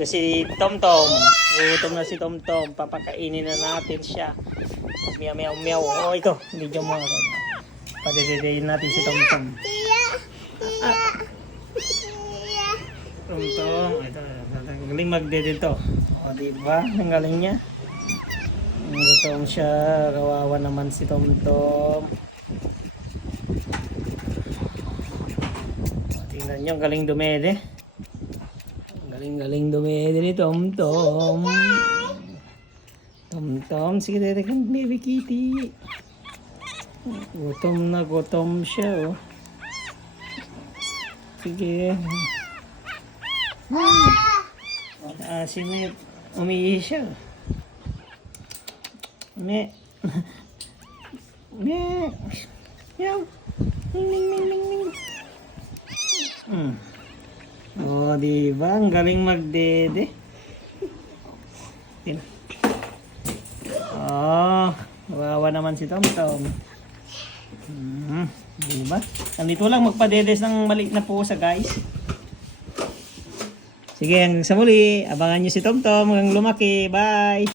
Ito si Tomtom. Gutom na si Tomtom. Papakainin na natin siya. Meow, meow, meow. Oh, ito. Medyo mo. Padididayin natin si Tomtom. Tomtom. Ito. Ang galing magdidito. O, diba? Ang galing niya. Gutom siya. Kawawa naman si Tomtom. Tingnan nyo. Ang galing dumede. Galing dumede ni Tomtom. Tomtom, sige dede kang baby kitty. Gutom na gutom siya, oh. Sige. Si Met, umiihi siya. Met. Met. Meow. Ning, ning, ning, ning, ning. Oh, diba? Ang galing magdede. Oh, wawa naman si Tomtom. Diba? Nandito lang magpadedes ng maliit na pusa, guys. Sige, hanggang sa muli. Abangan nyo si Tomtom hanggang lumaki. Bye!